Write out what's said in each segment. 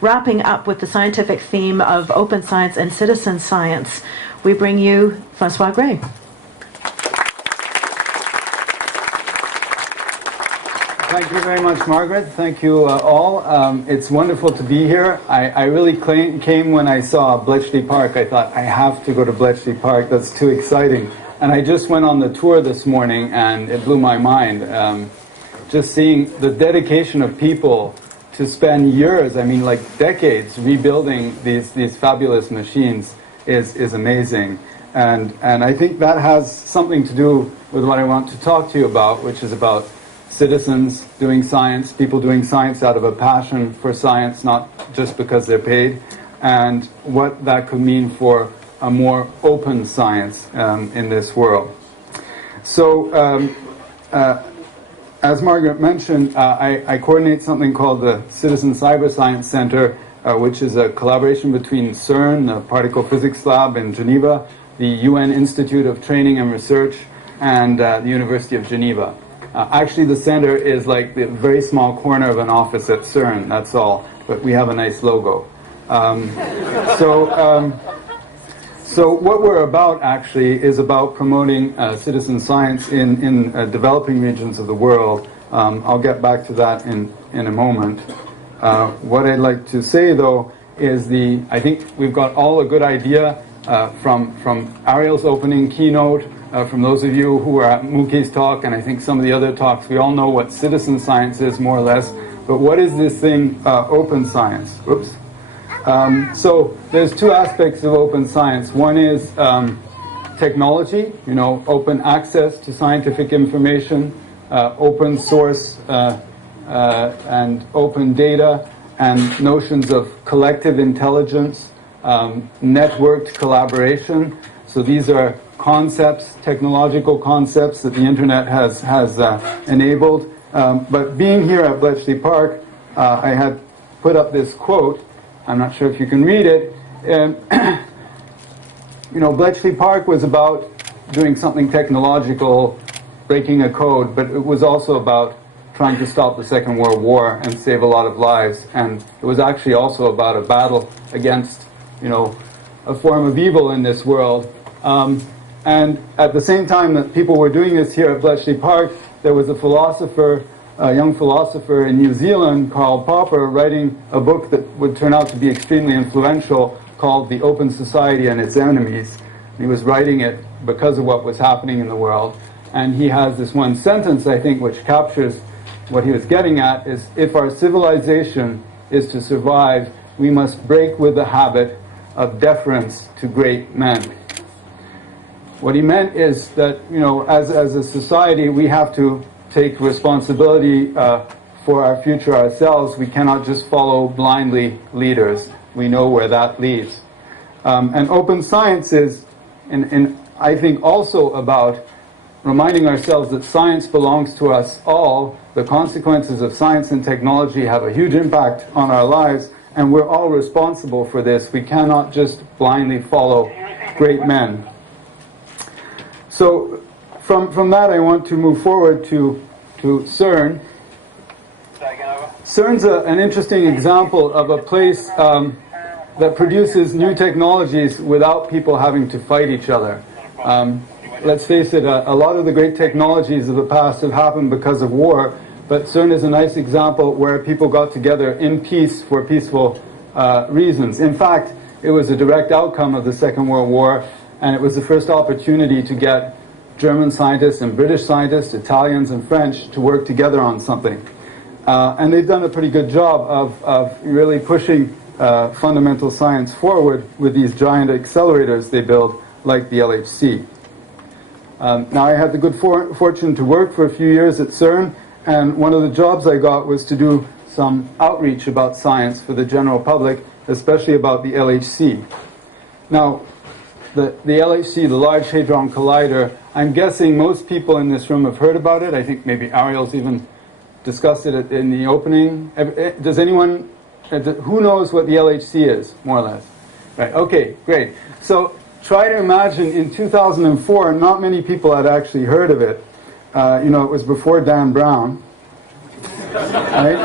Wrapping up with the scientific theme of open science and citizen science, we bring you Francois Gray. Thank you very much, Margaret. Thank you all. It's wonderful to be here. I really came when I saw Bletchley Park. I thought, I have to go to Bletchley Park. That's too exciting. And I just went on the tour this morning, and it blew my mind. Just seeing the dedication of people to spend years, I mean like decades, rebuilding these fabulous machines is amazing. And I think that has something to do with what I want to talk to you about, which is about citizens doing science, people doing science out of a passion for science, not just because they're paid, and what that could mean for a more open science in this world. So, as Margaret mentioned, I coordinate something called the Citizen Cyber Science Center, which is a collaboration between CERN, the Particle Physics Lab in Geneva, the UN Institute of Training and Research, and the University of Geneva. Actually, the center is like the very small corner of an office at CERN, that's all, but we have a nice logo. So what we're about, actually, is about promoting citizen science in developing regions of the world. I'll get back to that in a moment. What I'd like to say, though, is I think we've got all a good idea from Ariel's opening keynote, from those of you who were at Muke's talk, and I think some of the other talks. We all know what citizen science is, more or less. But what is this thing, open science? Whoops. So there's two aspects of open science. One is technology, open access to scientific information, open source and open data, and notions of collective intelligence, networked collaboration. So these are concepts, technological concepts that the internet has enabled. But being here at Bletchley Park, I had put up this quote. I'm not sure if you can read it. Bletchley Park was about doing something technological, breaking a code, but it was also about trying to stop the Second World War and save a lot of lives. And it was actually also about a battle against, a form of evil in this world. And at the same time that people were doing this here at Bletchley Park, there was a young philosopher in New Zealand, Karl Popper, writing a book that would turn out to be extremely influential called The Open Society and Its Enemies. He was writing it because of what was happening in the world. And he has this one sentence, I think, which captures what he was getting at, is if our civilization is to survive, we must break with the habit of deference to great men. What he meant is that, as a society, we have to take responsibility for our future ourselves. We cannot just follow blindly leaders. We know where that leads. And open science is, and I think, also about reminding ourselves that science belongs to us all. The consequences of science and technology have a huge impact on our lives, and we're all responsible for this. We cannot just blindly follow great men. So from that, I want to move forward to CERN. CERN's an interesting example of a place that produces new technologies without people having to fight each other. Let's face it, a lot of the great technologies of the past have happened because of war, but CERN is a nice example where people got together in peace for peaceful reasons. In fact, it was a direct outcome of the Second World War, and it was the first opportunity to get German scientists and British scientists, Italians and French, to work together on something. And they've done a pretty good job of really pushing fundamental science forward with these giant accelerators they build, like the LHC. Now, I had the good fortune to work for a few years at CERN, and one of the jobs I got was to do some outreach about science for the general public, especially about the LHC. Now, the LHC, the Large Hadron Collider, I'm guessing most people in this room have heard about it. I think maybe Ariel's even discussed it in the opening. Does anyone, who knows what the LHC is, more or less? Right, okay, great. So try to imagine in 2004, not many people had actually heard of it. It was before Dan Brown. Right?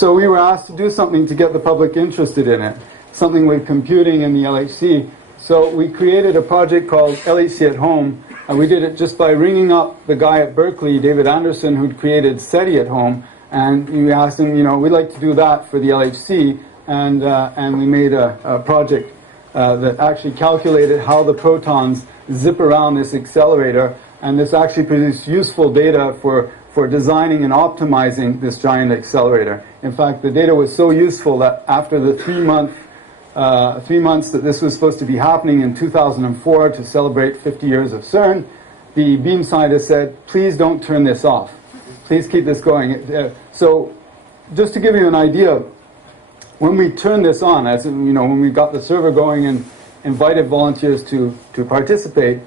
So we were asked to do something to get the public interested in it, something with computing in the LHC. So we created a project called LHC at Home, and we did it just by ringing up the guy at Berkeley, David Anderson, who'd created SETI at Home, and we asked him, we'd like to do that for the LHC, and we made a project that actually calculated how the protons zip around this accelerator, and this actually produced useful data for designing and optimizing this giant accelerator. In fact, the data was so useful that after the 3 months that this was supposed to be happening in 2004 to celebrate 50 years of CERN, the beam scientist said, please don't turn this off. Please keep this going. So just to give you an idea, when we turned this on, as when we got the server going and invited volunteers to participate,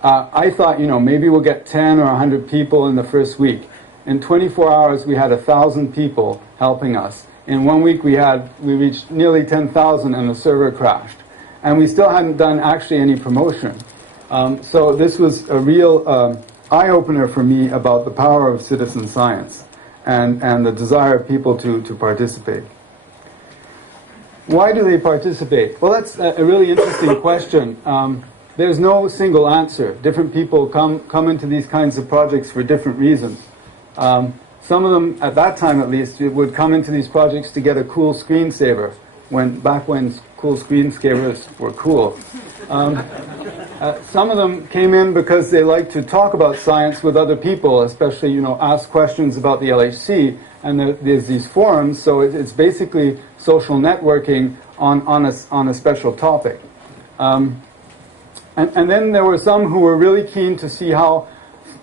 I thought, maybe we'll get 10 or 100 people in the first week. In 24 hours, we had 1,000 people helping us. In 1 week, we reached nearly 10,000, and the server crashed. And we still hadn't done actually any promotion. So this was a real eye-opener for me about the power of citizen science and the desire of people to participate. Why do they participate? Well, that's a really interesting question. There's no single answer. Different people come into these kinds of projects for different reasons. Some of them, at that time at least, would come into these projects to get a cool screensaver, back when cool screensavers were cool. Some of them came in because they like to talk about science with other people, especially, ask questions about the LHC, and there's these forums, so it's basically social networking on a special topic. And then there were some who were really keen to see how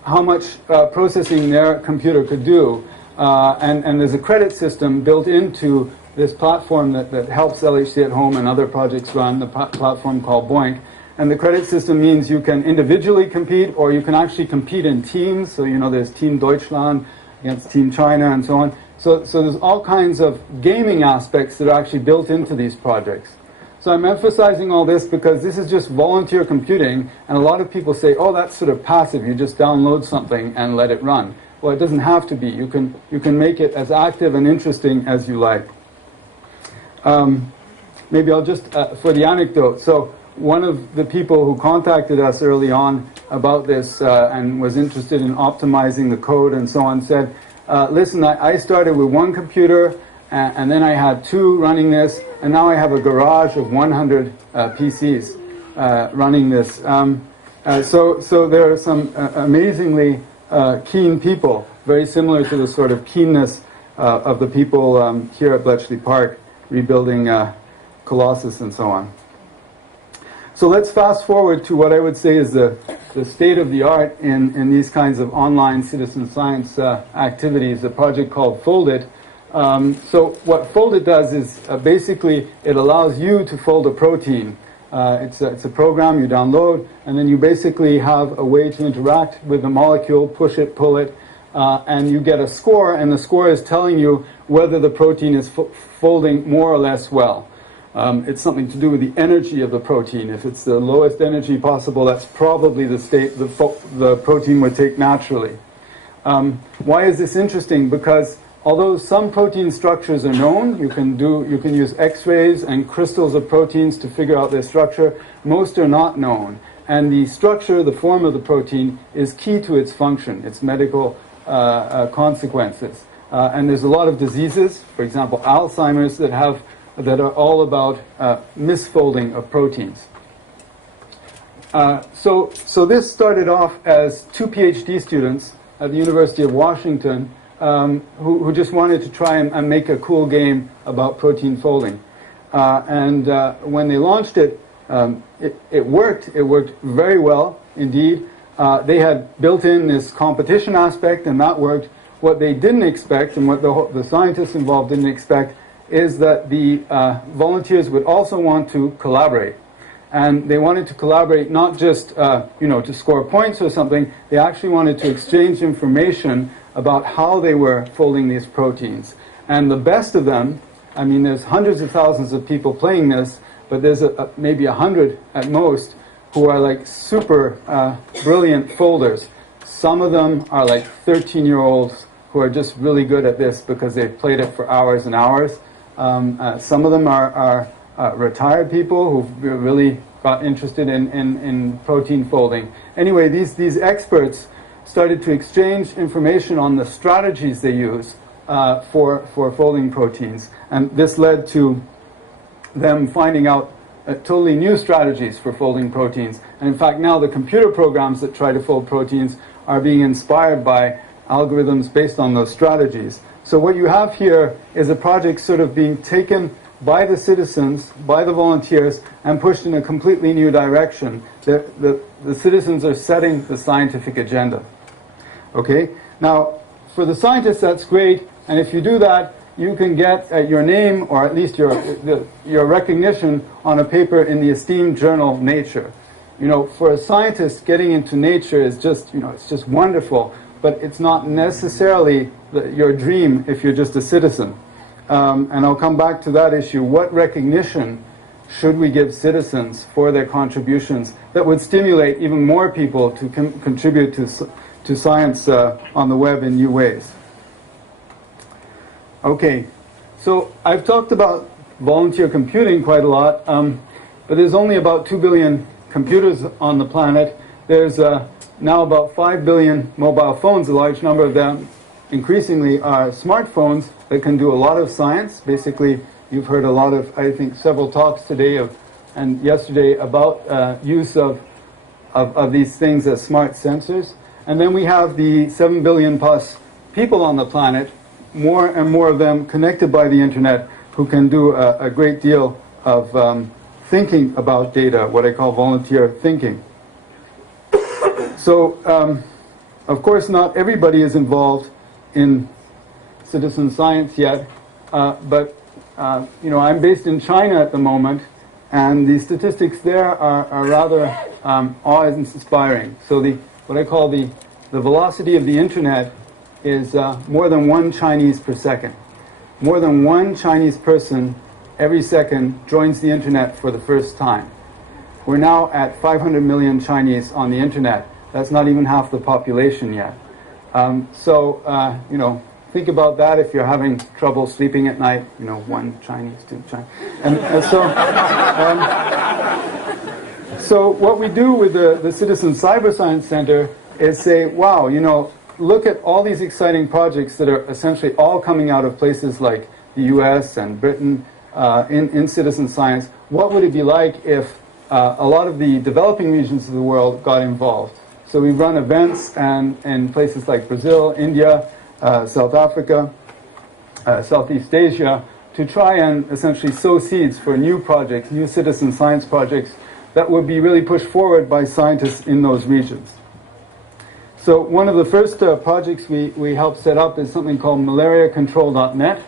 much processing their computer could do. And there's a credit system built into this platform that helps LHC at Home and other projects run, the platform called BOINC. And the credit system means you can individually compete, or you can actually compete in teams. So, there's Team Deutschland against Team China and so on. So there's all kinds of gaming aspects that are actually built into these projects. So I'm emphasizing all this because this is just volunteer computing, and a lot of people say, oh, that's sort of passive. You just download something and let it run. Well, it doesn't have to be. You can make it as active and interesting as you like. Maybe I'll just, for the anecdote, so one of the people who contacted us early on about this and was interested in optimizing the code and so on said, listen, I started with one computer, and then I had 2 running this, and now I have a garage of 100 PCs running this. So there are some amazingly keen people, very similar to the sort of keenness of the people here at Bletchley Park, rebuilding Colossus and so on. So let's fast forward to what I would say is the state of the art in these kinds of online citizen science activities, a project called Foldit. So what Foldit does is basically it allows you to fold a protein. It's a program you download, and then you basically have a way to interact with the molecule, push it, pull it, and you get a score, and the score is telling you whether the protein is folding more or less well. It's something to do with the energy of the protein. If it's the lowest energy possible, that's probably the state the protein would take naturally. Why is this interesting? Because although some protein structures are known, you can use X-rays and crystals of proteins to figure out their structure. Most are not known, and the structure, the form of the protein, is key to its function, its medical consequences. And there's a lot of diseases, for example, Alzheimer's, that are all about misfolding of proteins. So this started off as 2 PhD students at the University of Washington who just wanted to try and make a cool game about protein folding. And when they launched it, it worked. It worked very well indeed. They had built in this competition aspect, and that worked. What they didn't expect, and what the scientists involved didn't expect, is that the volunteers would also want to collaborate. And they wanted to collaborate not just to score points or something. They actually wanted to exchange information about how they were folding these proteins. And the best of them, I mean, there's hundreds of thousands of people playing this, but there's maybe 100 at most who are like super brilliant folders. Some of them are like 13-year-olds who are just really good at this because they've played it for hours and hours. Some of them are retired people who've really got interested in protein folding. Anyway, these experts started to exchange information on the strategies they use for folding proteins. And this led to them finding out totally new strategies for folding proteins. And in fact, now the computer programs that try to fold proteins are being inspired by algorithms based on those strategies. So what you have here is a project sort of being taken by the citizens, by the volunteers, and pushed in a completely new direction. The citizens are setting the scientific agenda. Okay? Now, for the scientists, that's great, and if you do that, you can get your name, or at least your recognition, on a paper in the esteemed journal Nature. You know, for a scientist, getting into Nature is just, it's just wonderful, but it's not necessarily your dream if you're just a citizen. And I'll come back to that issue. What recognition should we give citizens for their contributions that would stimulate even more people to contribute to science on the web in new ways? Okay, so I've talked about volunteer computing quite a lot, but there's only about 2 billion computers on the planet. There's now about 5 billion mobile phones. A large number of them increasingly are smartphones that can do a lot of science. Basically, you've heard a lot of, I think, several talks today and yesterday about use of these things as smart sensors. And then we have the 7 billion plus people on the planet, more and more of them connected by the internet, who can do a great deal of thinking about data, what I call volunteer thinking. So, of course, not everybody is involved in citizen science yet, but I'm based in China at the moment, and the statistics there are rather awe-inspiring. So what I call the velocity of the internet is more than 1 Chinese per second. More than 1 Chinese person every second joins the internet for the first time. We're now at 500 million Chinese on the internet. That's not even half the population yet. Think about that if you're having trouble sleeping at night. 1 Chinese, 2 Chinese. So what we do with the Citizen Cyber Science Center is say, wow, look at all these exciting projects that are essentially all coming out of places like the US and Britain in citizen science. What would it be like if a lot of the developing regions of the world got involved? So we run events in places like Brazil, India, South Africa, Southeast Asia, to try and essentially sow seeds for new projects, new citizen science projects that would be really pushed forward by scientists in those regions. So one of the first projects we helped set up is something called malariacontrol.net.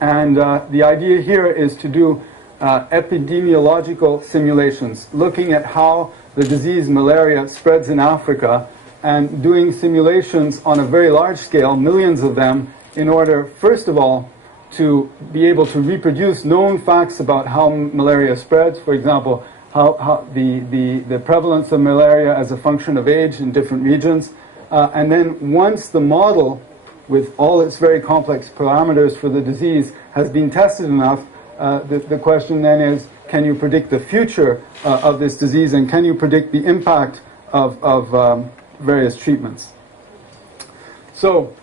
And the idea here is to do epidemiological simulations, looking at how the disease malaria spreads in Africa, and doing simulations on a very large scale, millions of them, in order, first of all, to be able to reproduce known facts about how malaria spreads. For example, how the prevalence of malaria as a function of age in different regions. And then once the model, with all its very complex parameters for the disease, has been tested enough, the question then is, can you predict the future of this disease, and can you predict the impact of various treatments? So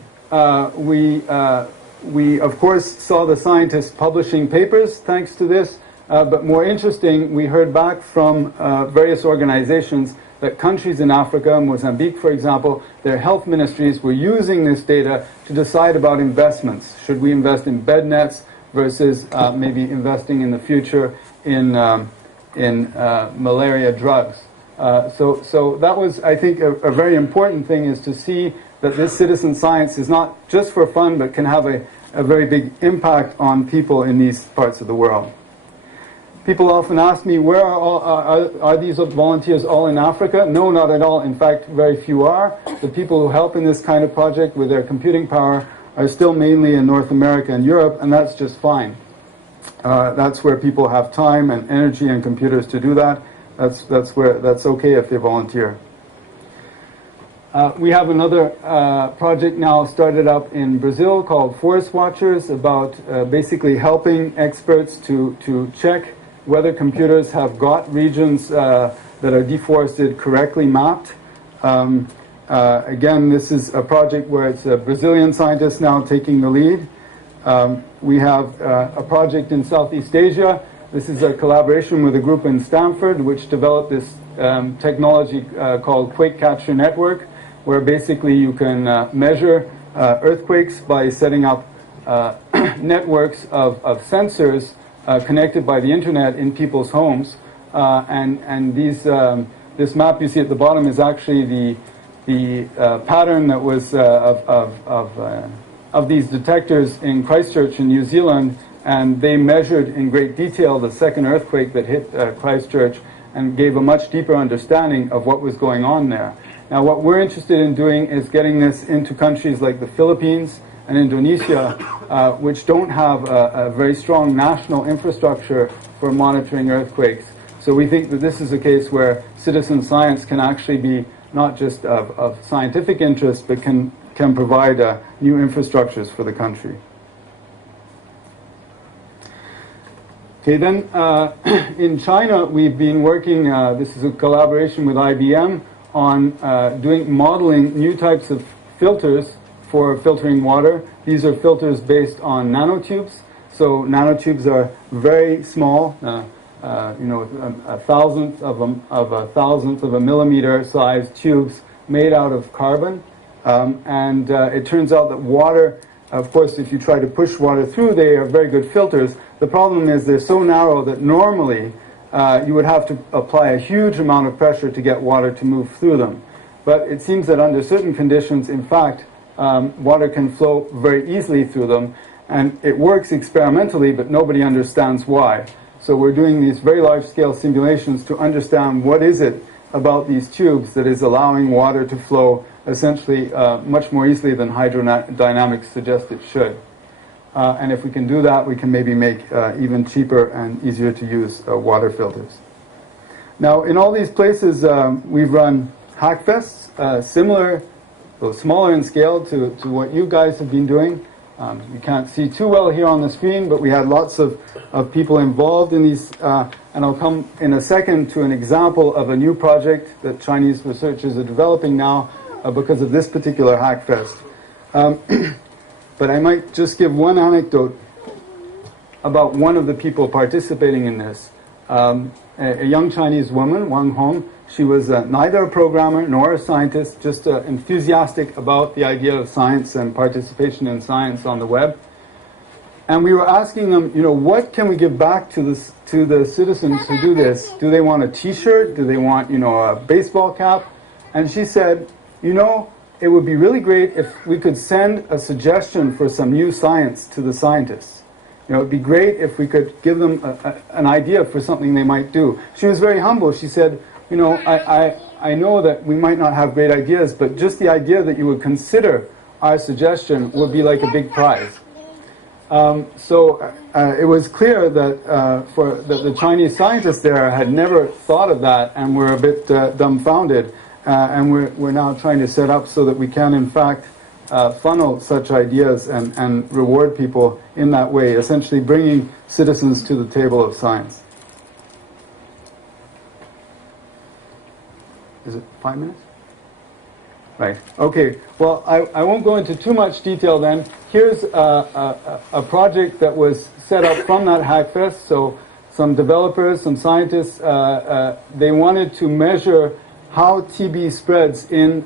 we of course saw the scientists publishing papers thanks to this, but more interesting, we heard back from various organizations that countries in Africa, Mozambique for example, their health ministries were using this data to decide about investments. Should we invest in bed nets versus maybe investing in the future in malaria drugs? So that was, I think, a very important thing, is to see that this citizen science is not just for fun, but can have a very big impact on people in these parts of the world. People often ask me, where are these volunteers all in Africa? No, not at all. In fact, very few are. The people who help in this kind of project with their computing power are still mainly in North America and Europe, and that's just fine. That's where people have time and energy and computers to do that. That's okay if they volunteer. We have another project now started up in Brazil called Forest Watchers, about basically helping experts to check whether computers have got regions that are deforested correctly mapped. Again, this is a project where it's a Brazilian scientist now taking the lead. We have a project in Southeast Asia. This is a collaboration with a group in Stanford which developed this technology called Quake Capture Network, where basically you can measure earthquakes by setting up networks of sensors connected by the internet in people's homes. And this map you see at the bottom is actually the pattern that was of these detectors in Christchurch in New Zealand, and they measured in great detail the second earthquake that hit Christchurch and gave a much deeper understanding of what was going on there. Now, what we're interested in doing is getting this into countries like the Philippines and Indonesia, which don't have a very strong national infrastructure for monitoring earthquakes. So we think that this is a case where citizen science can actually be not just of scientific interest, but can provide new infrastructures for the country. Okay, then in China, we've been working, this is a collaboration with IBM, on modeling new types of filters for filtering water. These are filters based on nanotubes. So nanotubes are very small, a thousandth of a millimeter sized tubes made out of carbon. And it turns out that water, of course, if you try to push water through, they are very good filters. The problem is they're so narrow that normally you would have to apply a huge amount of pressure to get water to move through them. But it seems that under certain conditions, in fact, water can flow very easily through them. And it works experimentally, but nobody understands why. So we're doing these very large-scale simulations to understand what is it about these tubes that is allowing water to flow essentially much more easily than hydrodynamics suggest it should. And if we can do that, we can maybe make even cheaper and easier to use water filters. Now, in all these places, we've run hackfests, similar, though smaller in scale to what you guys have been doing. You can't see too well here on the screen, but we had lots of people involved in these, and I'll come in a second to an example of a new project that Chinese researchers are developing now because of this particular hackfest. But I might just give one anecdote about one of the people participating in this. A young Chinese woman, Wang Hong. She was neither a programmer nor a scientist, just enthusiastic about the idea of science and participation in science on the web. And we were asking them, what can we give back to the citizens who do this? Do they want a T-shirt? Do they want, a baseball cap? And she said, it would be really great if we could send a suggestion for some new science to the scientists. It would be great if we could give them an idea for something they might do. She was very humble. She said, I know that we might not have great ideas, but just the idea that you would consider our suggestion would be like a big prize. So it was clear that the Chinese scientists there had never thought of that and were a bit dumbfounded. And we're now trying to set up so that we can, in fact, funnel such ideas and reward people in that way, essentially bringing citizens to the table of science. Is it 5 minutes? Right. Okay. Well, I won't go into too much detail then. Here's a project that was set up from that Hackfest. So some developers, some scientists, they wanted to measure how TB spreads in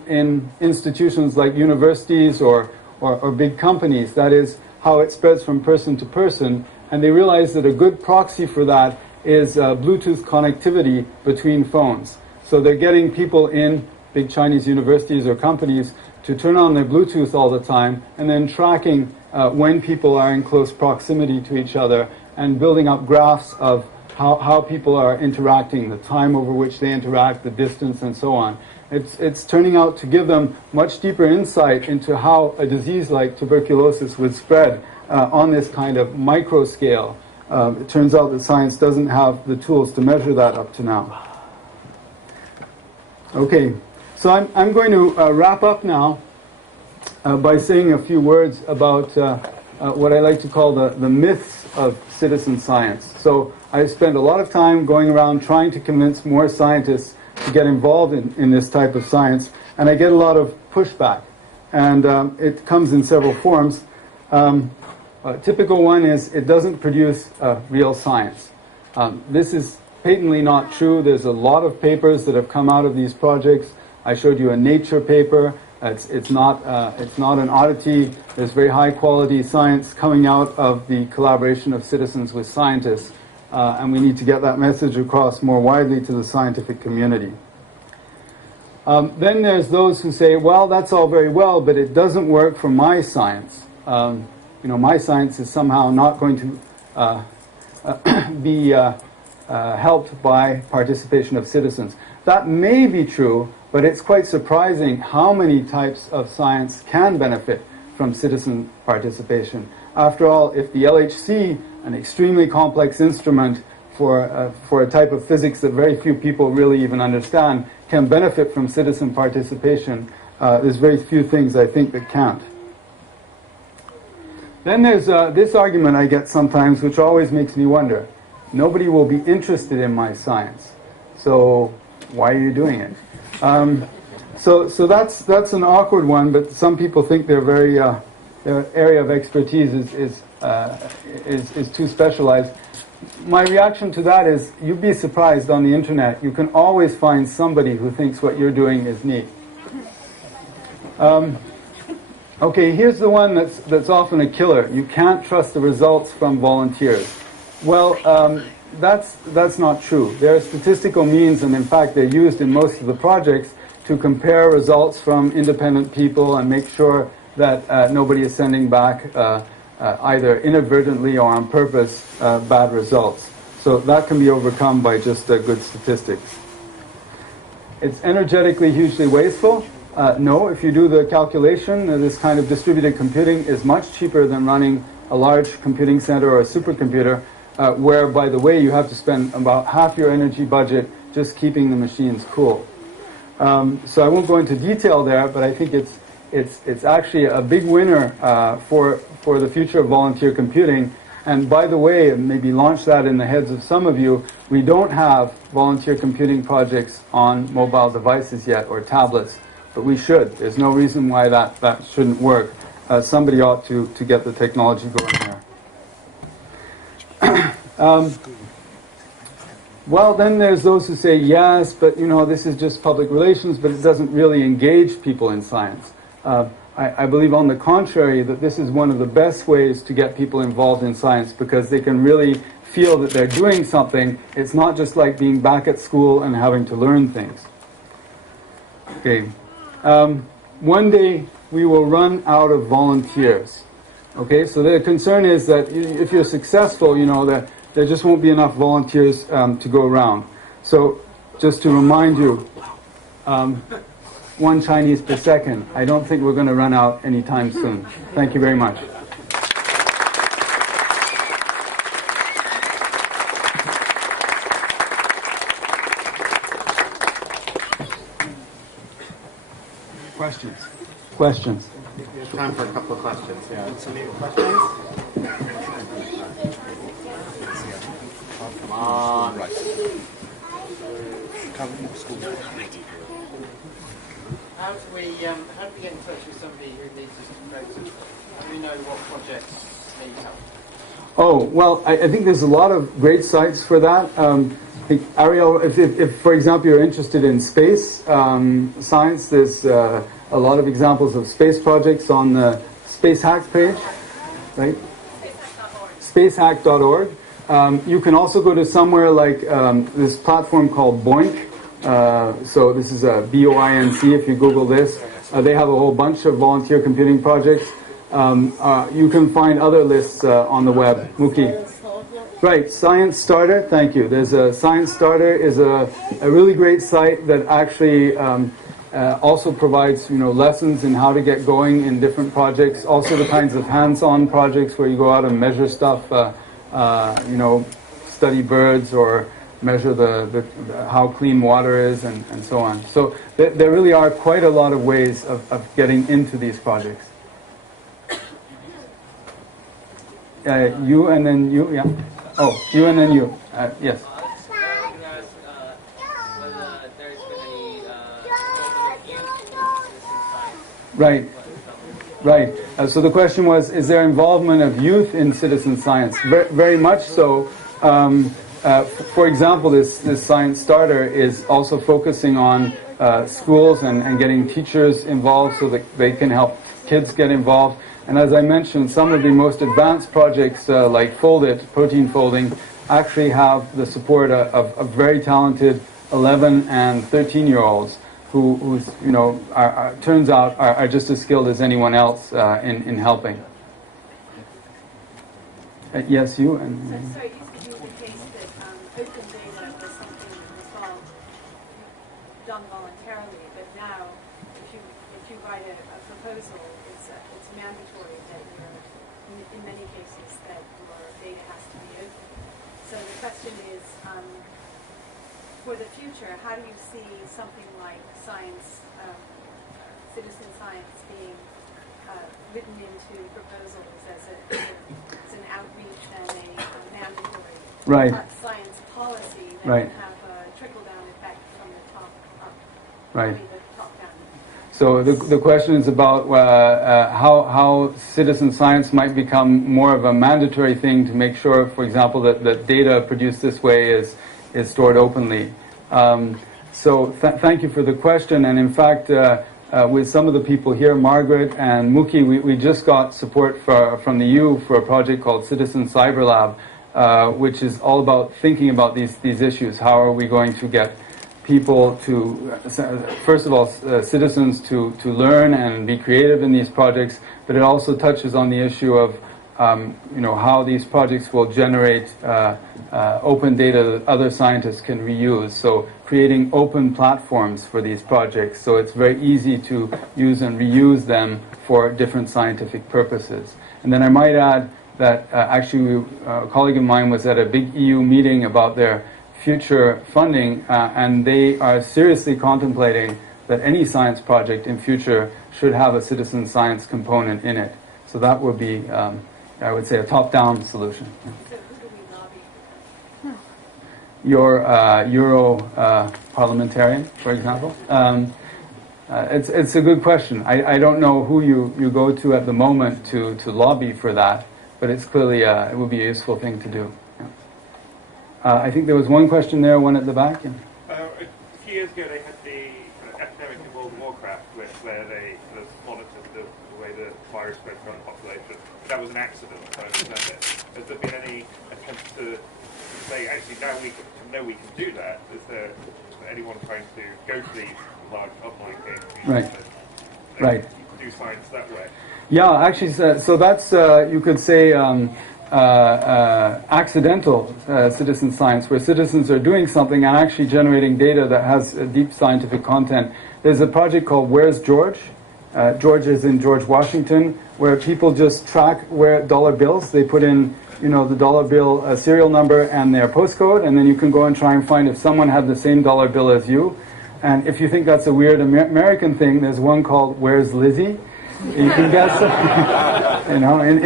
institutions like universities or big companies. That is, how it spreads from person to person. And they realized that a good proxy for that is Bluetooth connectivity between phones. So they're getting people in big Chinese universities or companies to turn on their Bluetooth all the time and then tracking when people are in close proximity to each other and building up graphs of how people are interacting, the time over which they interact, the distance, and so on. It's turning out to give them much deeper insight into how a disease like tuberculosis would spread on this kind of micro scale. It turns out that science doesn't have the tools to measure that up to now. Okay, So I'm going to wrap up now by saying a few words about what I like to call the myths of citizen science. So I spend a lot of time going around trying to convince more scientists to get involved in this type of science, and I get a lot of pushback. And it comes in several forms. A typical one is it doesn't produce real science. This is patently not true. There's a lot of papers that have come out of these projects. I showed you a Nature paper. It's not an oddity. There's very high quality science coming out of the collaboration of citizens with scientists, and we need to get that message across more widely to the scientific community. Then there's those who say, well, that's all very well, but it doesn't work for my science. My science is somehow not going to be helped by participation of citizens. That may be true, but it's quite surprising how many types of science can benefit from citizen participation. After all, if the LHC, an extremely complex instrument for a type of physics that very few people really even understand, can benefit from citizen participation, there's very few things I think that can't. Then there's this argument I get sometimes, which always makes me wonder. Nobody will be interested in my science, so why are you doing it? So that's an awkward one, but some people think their area of expertise is too specialized. My reaction to that is, you'd be surprised on the internet. You can always find somebody who thinks what you're doing is neat. Okay, here's the one that's often a killer. You can't trust the results from volunteers. Well, that's not true. There are statistical means, and in fact they're used in most of the projects, to compare results from independent people and make sure that nobody is sending back either inadvertently or on purpose bad results. So that can be overcome by just good statistics. It's energetically hugely wasteful. No, if you do the calculation, this kind of distributed computing is much cheaper than running a large computing center or a supercomputer, where, by the way, you have to spend about half your energy budget just keeping the machines cool. So I won't go into detail there, but I think it's actually a big winner for the future of volunteer computing. And by the way, and maybe launch that in the heads of some of you, we don't have volunteer computing projects on mobile devices yet, or tablets, but we should. There's no reason why that shouldn't work. Somebody ought to get the technology going there. Well, then there's those who say, yes, but this is just public relations, but it doesn't really engage people in science. I believe, on the contrary, that this is one of the best ways to get people involved in science, because they can really feel that they're doing something. It's not just like being back at school and having to learn things. Okay. One day we will run out of volunteers. Okay, so the concern is that if you're successful, that there just won't be enough volunteers to go around. So, just to remind you, 1 Chinese per second. I don't think we're going to run out anytime soon. Thank you very much. Questions? There's time for a couple of questions. Yeah. Some questions? Come on. Right. How do we get in touch with somebody who needs this proposal? How do we know what projects need help? Oh, well, I think there's a lot of great sites for that. I think, Ariel, if for example you're interested in space science, there's a lot of examples of space projects on the Space Hacks page, right? Spacehack.org. You can also go to somewhere like this platform called Boink. So this is BOINC. If you Google this, they have a whole bunch of volunteer computing projects. You can find other lists on the web. Mookie. Right, Science Starter, thank you. There's a Science Starter is a really great site that actually also provides lessons in how to get going in different projects. Also the kinds of hands-on projects where you go out and measure stuff, study birds or measure how clean water is and so on. So there really are quite a lot of ways of getting into these projects. You and then you, yeah. Oh, you and then you. Yes. Right. Right. So the question was, is there involvement of youth in citizen science? Very much so. For example, this Science Starter is also focusing on schools and getting teachers involved so that they can help kids get involved. And as I mentioned, some of the most advanced projects like Fold-It, protein folding, actually have the support of very talented 11 and 13-year-olds who turns out are just as skilled as anyone else in helping. Yes, you? And So it used to be the case that open data was something that was all done voluntarily, but now if you write a proposal, it's mandatory that in many cases that your data has to be open. So the question is, for the future, how do you see something like science, citizen science being written into proposals as an outreach and a mandatory science policy that can have a trickle-down effect from the top up, right. the top down? So the question is about how citizen science might become more of a mandatory thing to make sure, for example, that data produced this way is stored openly. So thank you for the question. And in fact, with some of the people here, Margaret and Muki, we just got support from the EU for a project called Citizen Cyber Lab, which is all about thinking about these issues. How are we going to get people to, first of all, citizens to learn and be creative in these projects, but it also touches on the issue of how these projects will generate open data that other scientists can reuse. So creating open platforms for these projects so it's very easy to use and reuse them for different scientific purposes. And then I might add that actually a colleague of mine was at a big EU meeting about their future funding and they are seriously contemplating that any science project in future should have a citizen science component in it. So that would be I would say a top-down solution. So who do we lobby for? Your Euro parliamentarian, for example. It's a good question. I don't know who you go to at the moment to lobby for that, but it's clearly it would be a useful thing to do. Yeah. I think there was one question there, one at the back. Yeah. A few years ago, they had the epidemic in World of Warcraft, where they sort of monitored the way the virus spread throughout the population. That was an accident, so I understand it. Has there been any attempts to say, actually, now we can do that? Is there anyone trying to go to these large online games and do science that way? Yeah, actually, so that's, you could say, accidental citizen science, where citizens are doing something and actually generating data that has a deep scientific content. There's a project called Where's George? George is in George Washington, where people just track where dollar bills. They put in, the dollar bill serial number and their postcode, and then you can go and try and find if someone had the same dollar bill as you. And if you think that's a weird American thing, there's one called Where's Lizzie? You can guess, in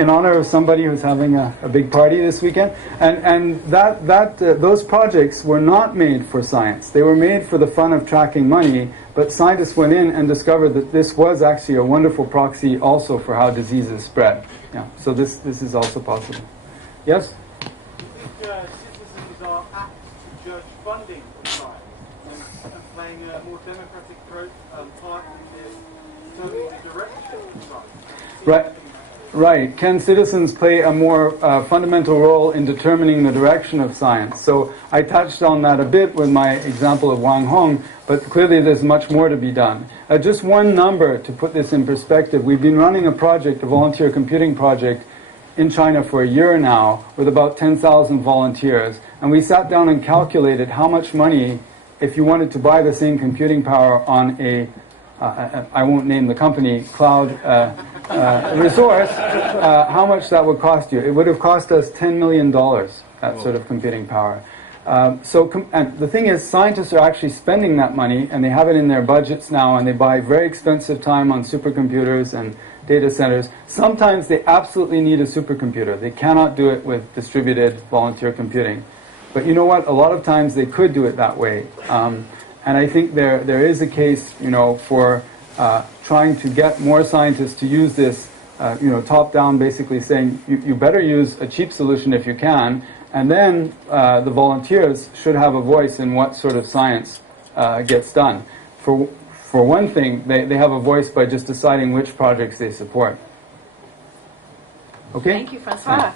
honor of somebody who's having a big party this weekend. And those projects were not made for science. They were made for the fun of tracking money, but scientists went in and discovered that this was actually a wonderful proxy also for how diseases spread. Yeah. So this is also possible. Yes? Do you think citizens are apt to judge funding for science and playing a more democratic part in determining the direction of science? Right. Can citizens play a more fundamental role in determining the direction of science? So I touched on that a bit with my example of Wang Hong, but clearly there's much more to be done. Just one number to put this in perspective. We've been running a project, a volunteer computing project, in China for a year now with about 10,000 volunteers. And we sat down and calculated how much money, if you wanted to buy the same computing power on a I won't name the company, cloud resource, how much that would cost you. It would have cost us $10 million, that sort of computing power. And the thing is, scientists are actually spending that money, and they have it in their budgets now, and they buy very expensive time on supercomputers and data centers. Sometimes they absolutely need a supercomputer. They cannot do it with distributed volunteer computing. But you know what? A lot of times they could do it that way. And I think there is a case, for trying to get more scientists to use this, top-down, basically saying you better use a cheap solution if you can, and then the volunteers should have a voice in what sort of science gets done. For one thing, they have a voice by just deciding which projects they support. Okay? Thank you, Francois.